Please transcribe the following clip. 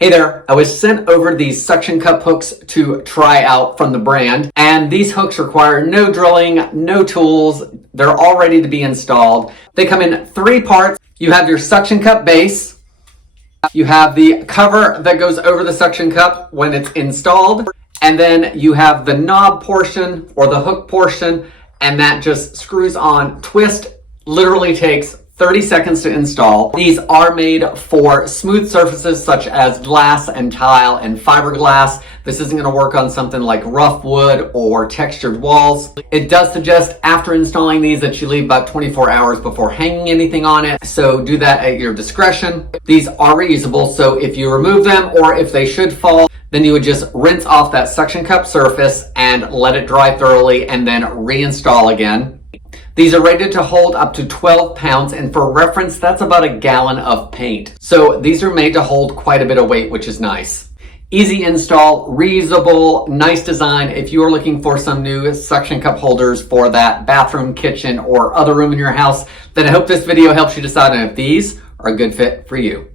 Hey there, I was sent over these suction cup hooks to try out from the brand, and these hooks require no drilling, no tools. They're all ready to be installed. They come in 3 parts. You have your suction cup base, you have the cover that goes over the suction cup when it's installed, and then you have the knob portion or the hook portion, and that just screws on. Twist literally takes 30 seconds to install. These are made for smooth surfaces such as glass and tile and fiberglass. This isn't going to work on something like rough wood or textured walls. It does suggest after installing these that you leave about 24 hours before hanging anything on it, so do that at your discretion. These are reusable, so if you remove them or if they should fall, then you would just rinse off that suction cup surface and let it dry thoroughly and then reinstall again. These are rated to hold up to 12 pounds, and for reference, that's about a gallon of paint. So these are made to hold quite a bit of weight, which is nice. Easy install, reusable, nice design. If you are looking for some new suction cup holders for that bathroom, kitchen, or other room in your house, then I hope this video helps you decide on if these are a good fit for you.